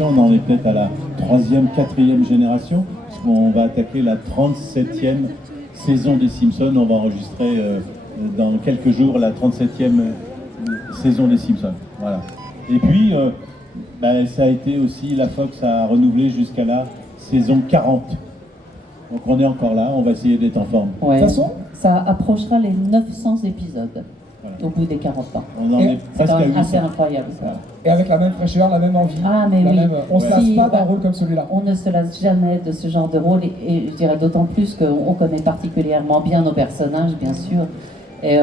On en est peut-être à la 3e, 4e génération, puisqu'on va attaquer la 37e saison des Simpsons. On va enregistrer dans quelques jours la 37e saison des Simpsons. Voilà. Et puis, ça a été aussi, la Fox a renouvelé jusqu'à la saison 40. Donc on est encore là, on va essayer d'être en forme. Ouais. De toute façon, ça approchera les 900 épisodes au bout des 40 ans. On en est C'est presque quand à même 800. assez incroyable ça. Voilà. et avec la même fraîcheur, la même envie, Ah mais oui. on se lasse Si, pas d'un rôle comme celui-là. On ne se lasse jamais de ce genre de rôle et je dirais d'autant plus qu'on connaît particulièrement bien nos personnages, bien sûr. Et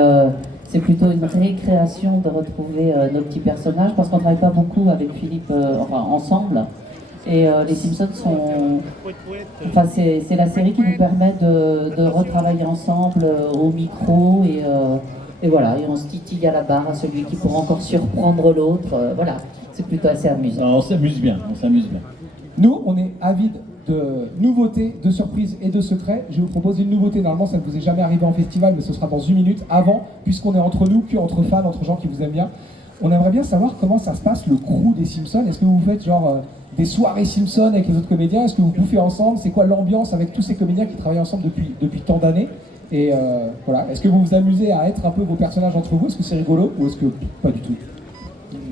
c'est plutôt une récréation de retrouver nos petits personnages parce qu'on ne travaille pas beaucoup avec Philippe ensemble. Et les Simpsons sont... Enfin, c'est la série qui nous permet de retravailler ensemble au micro et voilà, et on se titille à la barre à celui qui pourra encore surprendre l'autre. Voilà, c'est plutôt assez amusant. Non, on s'amuse bien, on s'amuse bien. Nous, on est avides de nouveautés, de surprises et de secrets. Je vais vous proposer une nouveauté. Normalement, ça ne vous est jamais arrivé en festival, mais ce sera dans une minute. Avant, puisqu'on est entre nous, entre fans, entre gens qui vous aiment bien, on aimerait bien savoir comment ça se passe, le crew des Simpsons. Est-ce que vous faites genre des soirées Simpsons avec les autres comédiens? Est-ce que vous bouffez ensemble? C'est quoi l'ambiance avec tous ces comédiens qui travaillent ensemble depuis tant d'années? Et voilà, est-ce que vous vous amusez à être un peu vos personnages entre vous? Est-ce que c'est rigolo ou est-ce que pas du tout?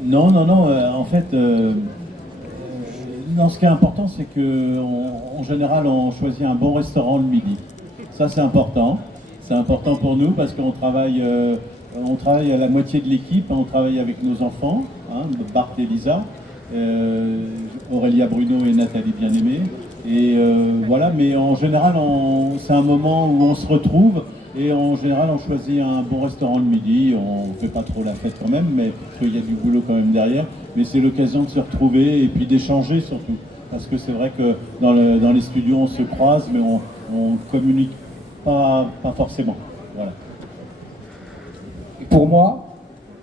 Non, en fait, non, ce qui est important, c'est qu'en général, on choisit un bon restaurant le midi. Ça, c'est important. C'est important pour nous parce qu'on travaille à la moitié de l'équipe. On travaille avec nos enfants, Bart et Lisa, Aurélia Bruno et Nathalie Bien-Aimée. Et voilà, mais en général, c'est un moment où on se retrouve. Et en général, on choisit un bon restaurant le midi. On ne fait pas trop la fête quand même, mais parce qu'il y a du boulot quand même derrière. Mais c'est l'occasion de se retrouver et puis d'échanger surtout. Parce que c'est vrai que dans les studios, on se croise, mais on communique pas forcément. Voilà. Pour moi,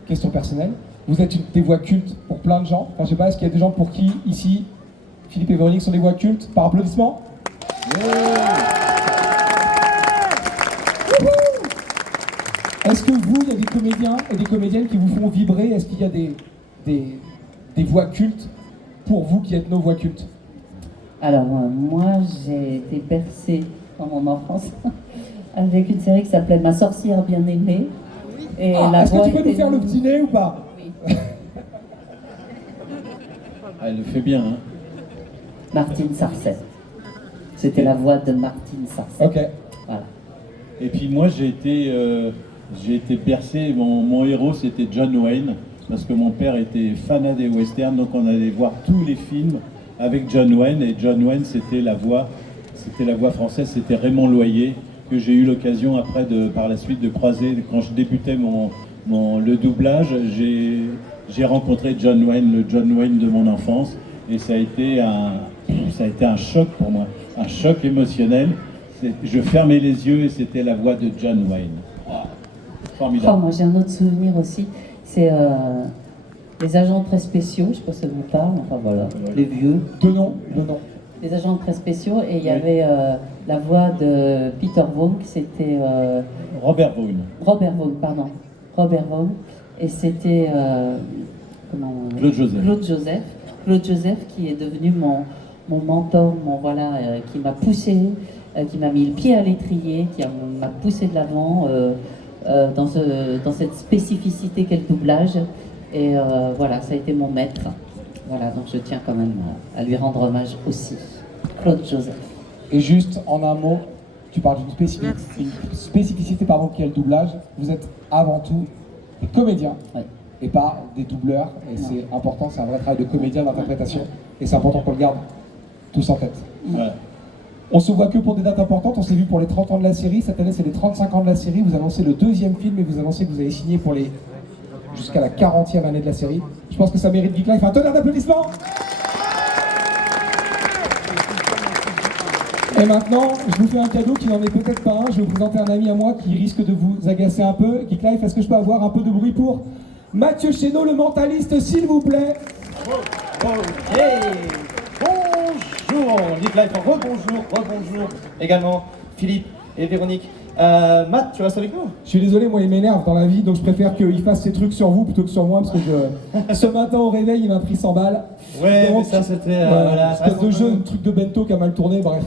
question personnelle, vous êtes des voix cultes pour plein de gens. Enfin, je sais pas, est-ce qu'il y a des gens pour qui, ici, Philippe et Véronique sont des voix cultes? Par applaudissement. Est-ce que vous, il y a des comédiens et des comédiennes qui vous font vibrer? Est-ce qu'il y a des voix cultes pour vous qui êtes nos voix cultes? Alors moi j'ai été bercée dans mon enfance avec une série qui s'appelait Ma sorcière bien-aimée. Et Est-ce que tu peux était- nous faire le petit nez ou pas? Oui. Elle le fait bien, hein. Martine Sarcey. C'était la voix de Martine Sarcey. Ok. Voilà. Et puis moi, j'ai été bercé. Mon héros, c'était John Wayne, parce que mon père était fanat des westerns, donc on allait voir tous les films avec John Wayne. Et John Wayne, c'était la voix française, c'était Raymond Loyer, que j'ai eu l'occasion après, par la suite, de croiser. Quand je débutais le doublage, j'ai rencontré John Wayne, le John Wayne de mon enfance, et ça a été un choc pour moi, un choc émotionnel. Je fermais les yeux et c'était la voix de John Wayne. Formidable. Oh, moi j'ai un autre souvenir aussi, c'est les agents très spéciaux, je sais pas si ça vous parle, enfin voilà, les vieux. Deux noms. Les agents très spéciaux, et il y Oui. avait la voix de Peter Vaughan, c'était Robert Vaughn. Robert Vaughan, et c'était Claude Joseph. Claude Joseph qui est devenu mon mentor, qui m'a poussé, qui m'a mis le pied à l'étrier, m'a poussé de l'avant dans cette spécificité qu'est le doublage. Et voilà, ça a été mon maître. Voilà, donc je tiens quand même à lui rendre hommage aussi. Claude Joseph. Et juste en un mot, tu parles d'une spécificité qui est le doublage. Vous êtes avant tout des comédiens. Ouais. Et pas des doubleurs, et c'est important, c'est un vrai travail de comédien d'interprétation, et c'est important qu'on le garde tous en tête. Voilà. On se voit que pour des dates importantes, on s'est vu pour les 30 ans de la série, cette année c'est les 35 ans de la série, vous annoncez le 2e film et vous annoncez que vous avez signé pour jusqu'à la 40e année de la série. Je pense que ça mérite Geek Life un tonnerre d'applaudissements. Et maintenant, je vous fais un cadeau qui n'en est peut-être pas un, je vais vous présenter un ami à moi qui risque de vous agacer un peu. Geek Life, est-ce que je peux avoir un peu de bruit pour Mathieu Chénaud, le mentaliste, s'il vous plaît? Hey, bonjour, Geek Life, rebonjour également Philippe et Véronique. Matt, tu restes avec nous? Je suis désolé, moi il m'énerve dans la vie, donc je préfère qu'il fasse ses trucs sur vous plutôt que sur moi, parce que ce matin au réveil il m'a pris 100 balles. Ouais, Donc, mais ça c'était... voilà, espèce de jeu, un truc de bento qui a mal tourné, bref.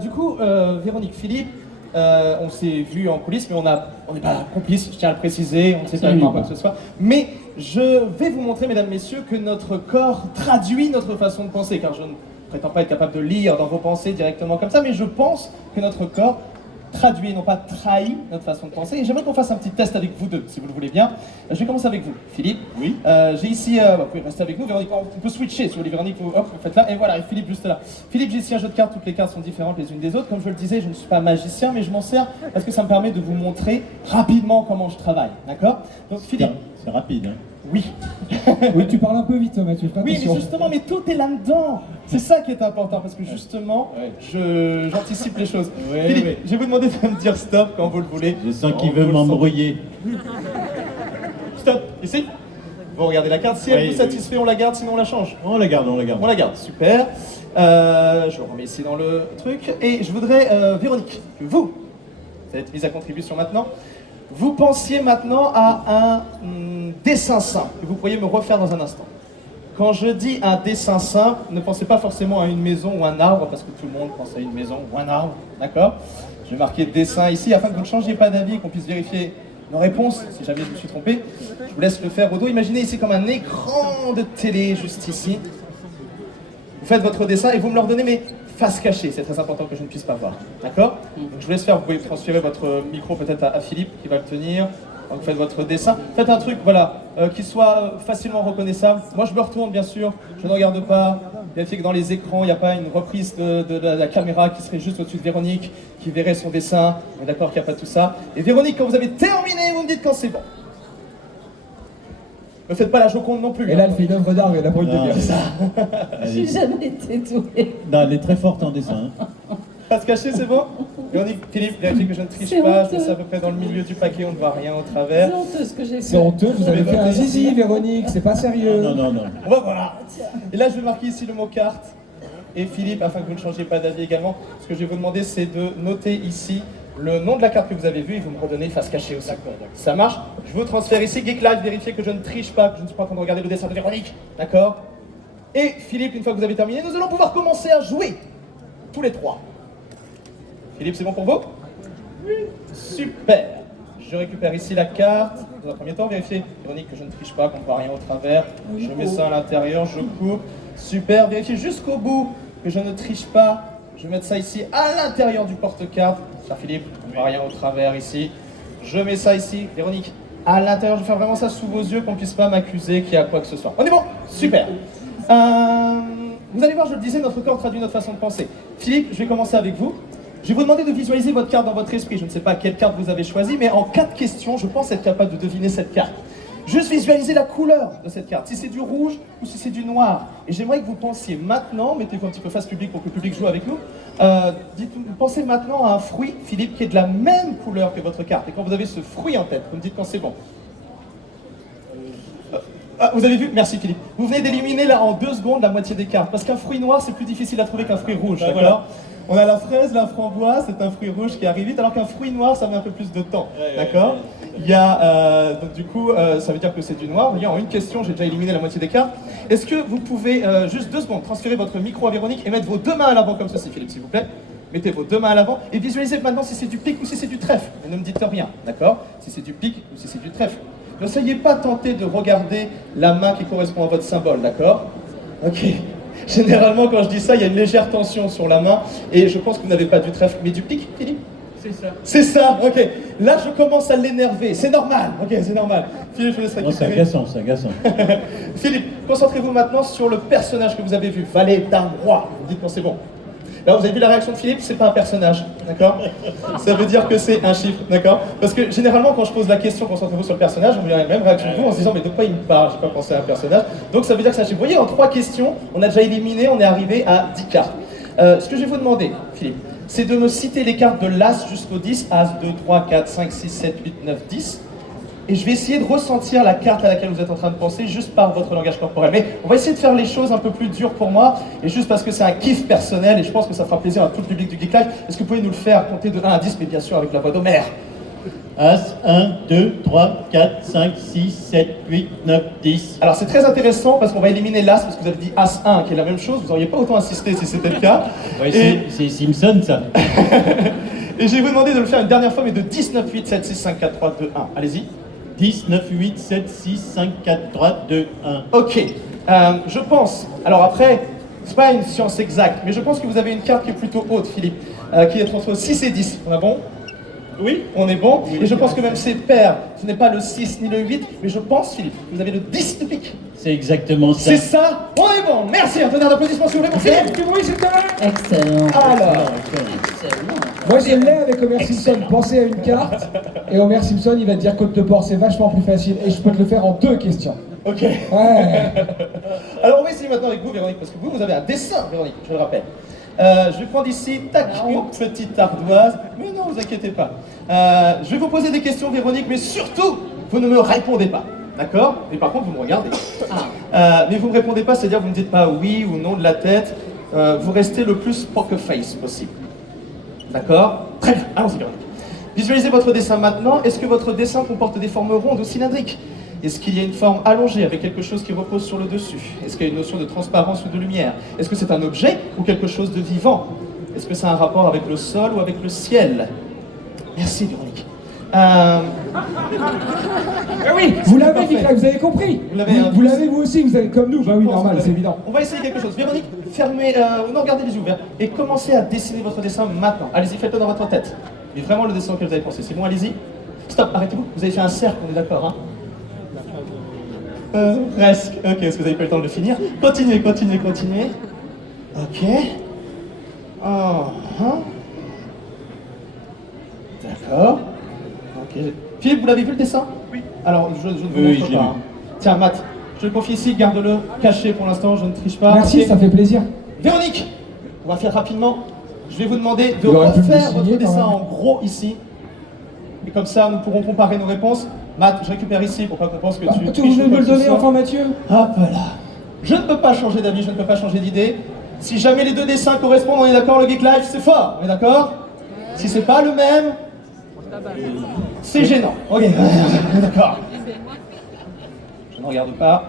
Du coup, Véronique, Philippe, on s'est vu en coulisses, mais on n'est pas complices, je tiens à le préciser, on ne s'est pas vu ou quoi que ce soit. Mais je vais vous montrer, mesdames, messieurs, que notre corps traduit notre façon de penser, car je ne prétends pas être capable de lire dans vos pensées directement comme ça, mais je pense que notre corps traduit, non pas trahit notre façon de penser. Et j'aimerais qu'on fasse un petit test avec vous deux, si vous le voulez bien. Je vais commencer avec vous, Philippe. Oui. J'ai ici, vous pouvez rester avec nous, Véronique, on peut switcher, si vous voulez, Véronique, vous faites là, et voilà, et Philippe juste là. Philippe, j'ai ici un jeu de cartes, toutes les cartes sont différentes les unes des autres. Comme je le disais, je ne suis pas magicien, mais je m'en sers parce que ça me permet de vous montrer rapidement comment je travaille, d'accord? Donc Philippe. C'est rapide, hein. Oui. Oui, tu parles un peu vite, Mathieu. Fais Oui, attention. mais justement, mais tout est là-dedans. C'est ça qui est important, parce que justement, j'anticipe les choses. Ouais, Philippe, ouais. je vais vous demander de me dire stop quand vous le voulez. Je sens qu'il Quand veut vous le sentez. m'embrouiller. Stop, ici. Vous regardez la carte, si elle Oui, vous oui. satisfait, on la garde, sinon on la change. On la garde, on la garde. On la garde, super. Je le remets ici dans le truc. Et je voudrais, Véronique, que vous êtes mise à contribution maintenant. Vous pensiez maintenant à un dessin simple que vous pourriez me refaire dans un instant. Quand je dis un dessin simple, ne pensez pas forcément à une maison ou un arbre, parce que tout le monde pense à une maison ou un arbre, d'accord? Je vais marquer dessin ici, afin que vous ne changiez pas d'avis, qu'on puisse vérifier nos réponses, si jamais je me suis trompé. Je vous laisse le faire au dos. Imaginez ici comme un écran de télé, juste ici. Vous faites votre dessin et vous me le redonnez, mais face cachée, c'est très important que je ne puisse pas voir. D'accord? Donc je vous laisse faire, vous pouvez transférer votre micro peut-être à Philippe qui va le tenir. Donc vous faites votre dessin. Faites un truc, voilà, qui soit facilement reconnaissable. Moi je me retourne bien sûr, je ne regarde pas. Vérifiez que dans les écrans, il n'y a pas une reprise de la caméra qui serait juste au-dessus de Véronique, qui verrait son dessin. On est d'accord qu'il n'y a pas tout ça. Et Véronique, quand vous avez terminé, vous me dites quand c'est bon. Ne faites pas la Joconde non plus. Et là, elle fait une œuvre d'art, elle a pas eu de Non. délire. J'ai jamais été douée. Non, elle est très forte en dessin. Hein. Face cachée, c'est bon? Véronique, Philippe, vérifiez que je ne triche C'est pas. honteux. Je mets ça à peu près dans le milieu du paquet, on ne voit rien au C'est travers. honteux ce que j'ai C'est fait. honteux, vous avez fait un zizi, Véronique, c'est pas sérieux. Non, non, non. On va voir. Et là, je vais marquer ici le mot carte. Et Philippe, afin que vous ne changiez pas d'avis également, ce que je vais vous demander, c'est de noter ici le nom de la carte que vous avez vue et vous me redonnez face cachée aussi. Ça marche? Je vous transfère ici. Geek Live, vérifiez que je ne triche pas, que je ne suis pas en train de regarder le dessin de Véronique. D'accord? Et Philippe, une fois que vous avez terminé, nous allons pouvoir commencer à jouer. Tous les trois. Philippe, c'est bon pour vous? Oui. Super. Je récupère ici la carte. Dans un premier temps, vérifiez, Véronique, que je ne triche pas, qu'on ne voit rien au travers. Je mets ça à l'intérieur, je coupe. Super. Vérifiez jusqu'au bout que je ne triche pas. Je vais mettre ça ici à l'intérieur du porte-carte. Ça, Philippe, on ne voit rien au travers ici. Je mets ça ici, Véronique, à l'intérieur. Je vais faire vraiment ça sous vos yeux, qu'on ne puisse pas m'accuser qu'il y a quoi que ce soit. On est bon? Super. Vous allez voir, je le disais, notre corps traduit notre façon de penser. Philippe, je vais commencer avec vous. Je vais vous demander de visualiser votre carte dans votre esprit. Je ne sais pas quelle carte vous avez choisie, mais en 4 questions, je pense être capable de deviner cette carte. Juste visualiser la couleur de cette carte, si c'est du rouge ou si c'est du noir. Et j'aimerais que vous pensiez maintenant, mettez-vous un petit peu face public pour que le public joue avec nous, pensez maintenant à un fruit, Philippe, qui est de la même couleur que votre carte. Et quand vous avez ce fruit en tête, vous me dites quand c'est bon. Vous avez vu? Merci Philippe. Vous venez d'éliminer là en 2 secondes la moitié des cartes. Parce qu'un fruit noir, c'est plus difficile à trouver qu'un fruit rouge, d'accord? Voilà. On a la fraise, la framboise, c'est un fruit rouge qui arrive vite, alors qu'un fruit noir, ça met un peu plus de temps, d'accord? Il y a, donc du coup, ça veut dire que c'est du noir. Vous voyez, en une question, j'ai déjà éliminé la moitié des cartes. Est-ce que vous pouvez, juste 2 secondes, transférer votre micro à Véronique et mettre vos 2 mains à l'avant comme ceci, Philippe, s'il vous plaît? Mettez vos 2 mains à l'avant et visualisez maintenant si c'est du pic ou si c'est du trèfle. Et ne me dites rien, d'accord? Si c'est du pic ou si c'est du trèfle. Ne soyez pas tenté de regarder la main qui correspond à votre symbole, d'accord? Ok. Généralement, quand je dis ça, il y a une légère tension sur la main et je pense que vous n'avez pas du trèfle, mais du pic, Philippe? C'est ça. C'est ça, ok. Là, je commence à l'énerver. C'est normal, ok, c'est normal. Philippe, je vous laisse Non, c'est récupérer. agaçant, c'est agaçant. Philippe, concentrez-vous maintenant sur le personnage que vous avez vu. Valet, dame, roi. Vous dites quand c'est bon. Là, vous avez vu la réaction de Philippe, c'est pas un personnage, d'accord? Ça veut dire que c'est un chiffre, d'accord? Parce que généralement, quand je pose la question, concentrez-vous sur le personnage, on a la même réaction que vous en se disant, mais de quoi il me parle? J'ai pas pensé à un personnage. Donc ça veut dire que c'est un chiffre. Vous voyez, en 3 questions, on a déjà éliminé, on est arrivé à 10 cartes. Ce que je vais vous demander, Philippe, c'est de me citer les cartes de l'As jusqu'au 10, As, 2, 3, 4, 5, 6, 7, 8, 9, 10. Et je vais essayer de ressentir la carte à laquelle vous êtes en train de penser juste par votre langage corporel. Mais on va essayer de faire les choses un peu plus dures pour moi, et juste parce que c'est un kiff personnel, et je pense que ça fera plaisir à tout le public du Geek Live. Est-ce que vous pouvez nous le faire compter de 1 à 10, mais bien sûr avec la voix d'Homère? As, 1, 2, 3, 4, 5, 6, 7, 8, 9, 10. Alors c'est très intéressant parce qu'on va éliminer l'As, parce que vous avez dit As 1, qui est la même chose, vous n'auriez pas autant insisté si c'était le cas. Ouais, Et- c'est Simpson, ça. Et je vais vous demander de le faire une dernière fois, mais de 10, 9, 8, 7, 6, 5, 4, 3, 2, 1. Allez-y. 10, 9, 8, 7, 6, 5, 4, 3, 2, 1. Ok. Je pense. Alors après, c'est pas une science exacte, mais je pense que vous avez une carte qui est plutôt haute, Philippe, qui est entre 6 et 10. On est bon? Oui, on est bon. Et je pense que même ses pairs, ce n'est pas le 6 ni le 8, mais je pense, Philippe, que vous avez le 10 de pique. C'est exactement ça. C'est ça. On est bon. Merci. Un tonnerre d'applaudissements s'il vous plaît pour Philippe. Du bruit, s'il te plaît. Excellent. Alors. Excellent. Moi je l'ai avec Homer Simpson. Pensez à une carte et Homer Simpson il va te dire Côte de Port, c'est vachement plus facile et je peux te le faire en 2 questions. Ok. Ouais. Alors on va essayer maintenant avec vous, Véronique, parce que vous avez un dessin, Véronique, je le rappelle. Je vais prendre ici, tac, une petite ardoise. Mais non, vous inquiétez pas. Je vais vous poser des questions, Véronique, mais surtout, vous ne me répondez pas. D'accord? Mais par contre, vous me regardez. Mais vous ne me répondez pas, c'est-à-dire vous ne me dites pas oui ou non de la tête. Vous restez le plus poker face possible. D'accord? Très bien, allons-y, Véronique. Visualisez votre dessin maintenant. Est-ce que votre dessin comporte des formes rondes ou cylindriques? Est-ce qu'il y a une forme allongée avec quelque chose qui repose sur le dessus? Est-ce qu'il y a une notion de transparence ou de lumière? Est-ce que c'est un objet ou quelque chose de vivant? Est-ce que ça a un rapport avec le sol ou avec le ciel? Merci, Véronique. Oui, vous l'avez, parfait. Nicolas, vous avez compris. Vous l'avez, hein, Vous l'avez vous aussi, vous avez comme nous. Bah oui, Je pense normal, que- c'est évident. On va essayer quelque chose. Véronique, fermez, non, gardez les yeux ouverts et commencez à dessiner votre dessin maintenant. Allez-y, faites-le dans votre tête. Mais vraiment le dessin auquel vous avez pensé. C'est bon, allez-y. Stop, arrêtez-vous. Vous avez fait un cercle, on est d'accord, hein? Presque. Ok, est-ce que vous avez pas eu le temps de le finir? Continuez, continuez, continuez. Ok. D'accord. Ok. Philippe, vous l'avez vu le dessin? Oui. Alors, je ne vous Oui, montre je l'ai pas. vu. Hein. Tiens, Matt, je le confie ici, garde-le caché pour l'instant, je ne triche pas. Merci, Ok. ça fait plaisir. Véronique, on va faire rapidement. Je vais vous demander de Il aurait pu le refaire signer, votre quand dessin même. en gros ici. Et comme ça, nous pourrons comparer nos réponses. Matt, je récupère ici pour pas qu'on pense que tu Tu triches voulais ou quoi me le que ce donner soit. enfin, Mathieu? Hop là. Je ne peux pas changer d'avis, je ne peux pas changer d'idée. Si jamais les deux dessins correspondent, on est d'accord, le Geek Life, c'est fort, on est d'accord? Si c'est pas le même, c'est gênant. Ok, on est d'accord. Je ne regarde pas.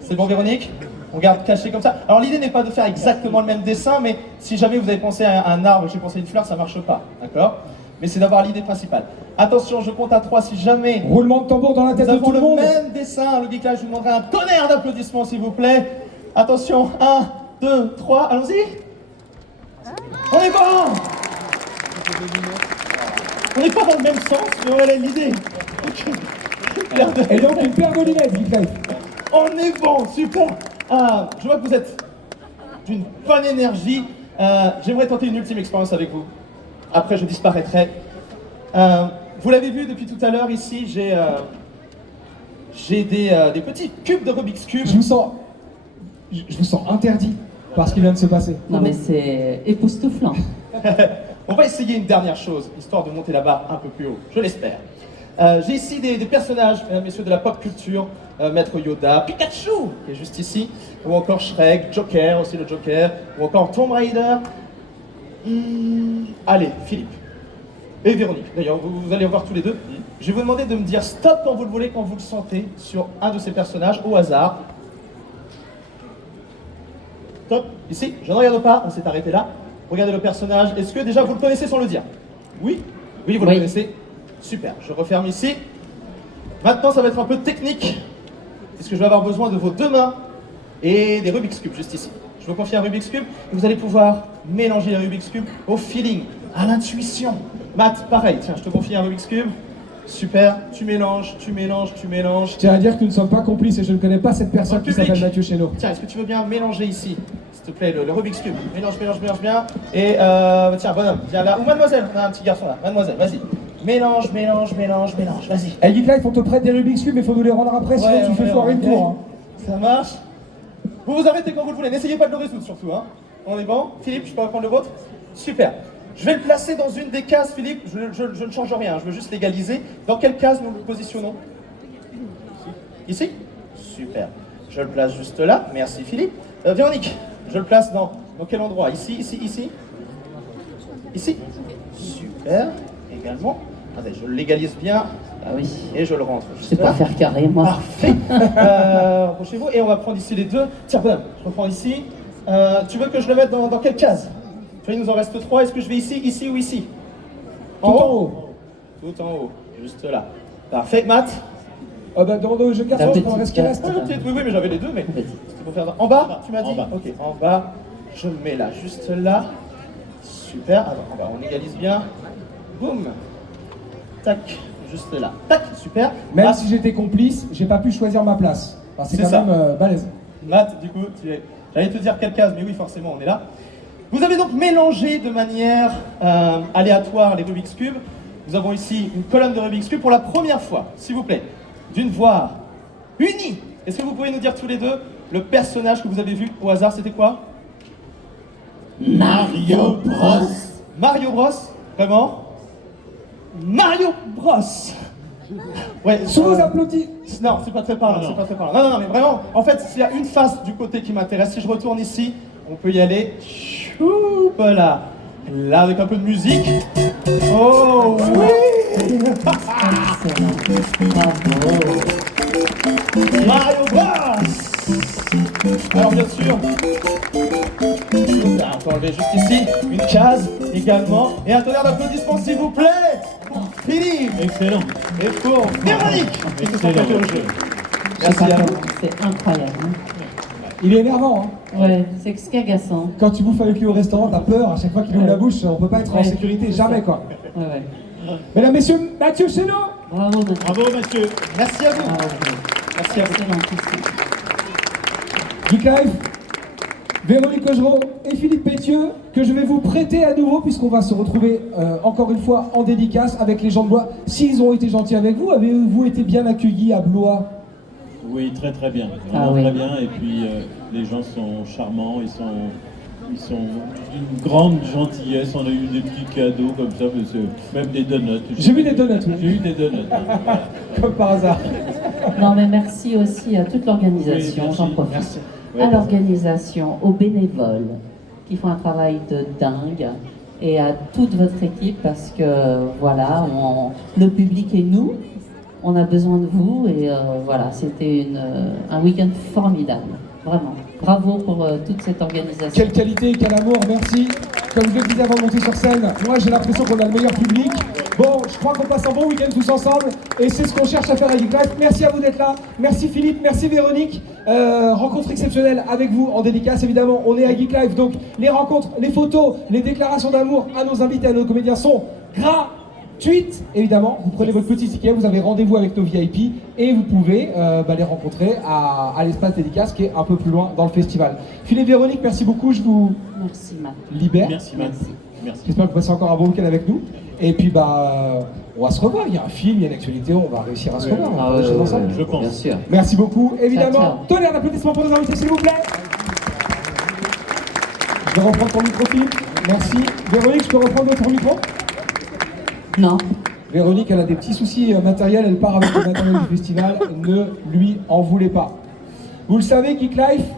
C'est bon, Véronique? On garde caché comme ça. Alors l'idée n'est pas de faire exactement le même dessin, mais si jamais vous avez pensé à un arbre, j'ai pensé à une fleur, ça marche pas, d'accord? Mais c'est d'avoir l'idée principale. Attention, je compte à 3 si jamais Roulement de tambour dans la tête nous de tout avons le le monde. même dessin, le Geek Live, je vous demanderai un tonnerre d'applaudissements s'il vous plaît. Attention, 1, 2, 3, allons-y. On est bon. On n'est pas dans le même sens, mais on a l'idée. Et donc une paire de lunettes, Geek Life. On est bon, super. Je vois que vous êtes d'une bonne énergie. J'aimerais tenter une ultime expérience avec vous. Après, je disparaîtrai. Vous l'avez vu depuis tout à l'heure ici, j'ai des petits cubes de Rubik's Cube. Je vous sens interdit par ce qui vient de se passer. Non mais c'est époustouflant. On va essayer une dernière chose, histoire de monter la barre un peu plus haut, je l'espère. J'ai ici des personnages, mesdames, messieurs, de la pop culture, Maître Yoda, Pikachu, qui est juste ici, ou encore Shrek, Joker, aussi le Joker, ou encore Tomb Raider. Allez, Philippe. Et Véronique, d'ailleurs, vous allez voir tous les deux. Je vais vous demander de me dire stop quand vous le voulez, quand vous le sentez, sur un de ces personnages, au hasard. Stop, ici, je ne regarde pas, on s'est arrêté là. Regardez le personnage, est-ce que déjà vous le connaissez sans le dire? Oui? Oui, vous le Oui. connaissez? Super, je referme ici. Maintenant, ça va être un peu technique, puisque je vais avoir besoin de vos 2 mains et des Rubik's Cube, juste ici. Je vous confie un Rubik's Cube, et vous allez pouvoir mélanger les Rubik's Cube au feeling, à l'intuition. Matt, pareil, tiens, je te confie un Rubik's Cube. Super, tu mélanges, tu mélanges, tu mélanges. Je tiens à dire que nous ne sommes pas complices et je ne connais pas cette personne qui Public. s'appelle Mathieu Chéneau. Tiens, est-ce que tu veux bien mélanger ici, s'il te plaît, le Rubik's Cube? Mélange, mélange, mélange bien. Et tiens, bonhomme, viens là. Ou mademoiselle, on a un petit garçon là. Mademoiselle, vas-y. Mélange, mélange, mélange, mélange, vas-y. Et Geek Life, on te prête des Rubik's Cube, mais il faut nous les rendre après, sinon Ouais, tu fais ouais, foirer une ok. cour. Hein. Ça marche. Vous vous arrêtez quand vous le voulez. N'essayez pas de le résoudre surtout. Hein. On est bon? Philippe, je peux reprendre le vôtre? Super. Je vais le placer dans une des cases, Philippe. Je ne change rien, je veux juste l'égaliser. Dans quelle case nous le positionnons? Ici? Super. Je le place juste là. Merci, Philippe. Véronique, je le place dans quel endroit? Ici, ici, ici? Ici? Super. Également. Attendez, je l'égalise bien. Ah oui. Et je le rentre. Je juste sais pas là. faire carré, moi. Parfait. Approchez-vous. Et on va prendre ici les deux. Tiens, bonhomme, je reprends ici. Tu veux que je le mette dans quelle case? Tu vois, il nous en reste 3. Est-ce que je vais ici, ici ou ici? Tout en haut. Tout en haut. Juste là. Parfait. Matt? Dans le jeu de cartes, La je prends le reste qui petite reste. Oui, mais j'avais les deux, mais Vas-y. c'était pour faire. En bas, tu m'as dit? En bas. Ok, en bas. Je le mets là, juste là. Super. Attends, on égalise bien. Boum. Tac. Juste là. Tac. Super. Même Matt, si j'étais complice, j'ai pas pu choisir ma place. Enfin, c'est C'est quand ça. même balèze. Matt, du coup, j'allais te dire quelle case, mais oui, forcément, on est là. Vous avez donc mélangé de manière aléatoire les Rubik's Cube. Nous avons ici une colonne de Rubik's Cube pour la première fois, s'il vous plaît, d'une voix unie. Est-ce que vous pouvez nous dire tous les deux le personnage que vous avez vu au hasard, c'était quoi? Mario Bros. Mario Bros. Vraiment? Mario Bros. Ouais, Sous vos applaudis. non, c'est pas très parlant, c'est pas très parlant. Non, mais vraiment, en fait, s'il y a une face du côté qui m'intéresse, si je retourne ici, on peut y aller. Choup, là. Là, avec un peu de musique. Oh, oui. Excellent. Bravo. Mario Bros. Alors, bien sûr, on peut enlever juste ici une case également. Et un tonnerre d'applaudissements, s'il vous plaît, pour Philippe Excellent. et pour Véronique qui se sont prêtés au jeu. Je sais Merci pas à vous. comment, c'est incroyable. Hein. Il est énervant, hein. Ouais, c'est qu'agaçant. Quand tu bouffes avec lui au restaurant, t'as peur, à chaque fois qu'il ouvre la bouche, on peut pas être en Ouais, sécurité, c'est jamais ça. quoi. Ouais, ouais. Mesdames, messieurs, Mathieu Chénaud. Bravo, Mathieu. Bravo, monsieur. Merci à vous. Bravo. Merci à vous. Excellent, aussi. Geek Live, Véronique Cogereau et Philippe Pétieux, que je vais vous prêter à nouveau, puisqu'on va se retrouver encore une fois en dédicace avec les gens de Blois. S'ils ont été gentils avec vous, avez-vous été bien accueillis à Blois? Oui, très très bien. Ah Vraiment oui. très bien. Et puis les gens sont charmants, ils sont d'une grande gentillesse. On a eu des petits cadeaux comme ça, même des donuts. J'ai vu des donuts, oui. J'ai eu des donuts. Voilà. Comme par hasard. Non, mais merci aussi à toute l'organisation, Oui, merci. j'en profite. Merci. Ouais, À l'organisation, aux bénévoles qui font un travail de dingue et à toute votre équipe parce que voilà, le public et nous, on a besoin de vous et voilà, c'était un week-end formidable, vraiment. Bravo pour toute cette organisation. Quelle qualité, quel amour, merci. Comme je le disais avant de monter sur scène, moi j'ai l'impression qu'on a le meilleur public. Bon, je crois qu'on passe un bon week-end tous ensemble et c'est ce qu'on cherche à faire à Geek Live. Merci à vous d'être là, merci Philippe, merci Véronique. Rencontre exceptionnelle avec vous en dédicace évidemment, on est à Geek Live donc les rencontres, les photos, les déclarations d'amour à nos invités, à nos comédiens sont gratuites évidemment. Vous prenez votre petit ticket, vous avez rendez-vous avec nos VIP et vous pouvez les rencontrer à l'espace dédicace qui est un peu plus loin dans le festival. Philippe, Véronique, merci beaucoup, je vous Merci Matt. libère. Merci, Matt. Merci. Merci. J'espère que vous passez encore un bon week-end avec nous. Et puis on va se revoir. Il y a un film, il y a une actualité, on va réussir à se revoir. On va faire des choses ensemble. Je pense. Bien sûr. Merci beaucoup. Ciao, Évidemment, ciao. tonnerre d'applaudissements pour nos invités, s'il vous plaît. Je vais reprendre ton micro, Philippe. Merci. Véronique, je peux reprendre votre micro? Non. Véronique, elle a des petits soucis matériels. Elle part avec le matériel du festival. Ne lui en voulez pas. Vous le savez, Geek Life,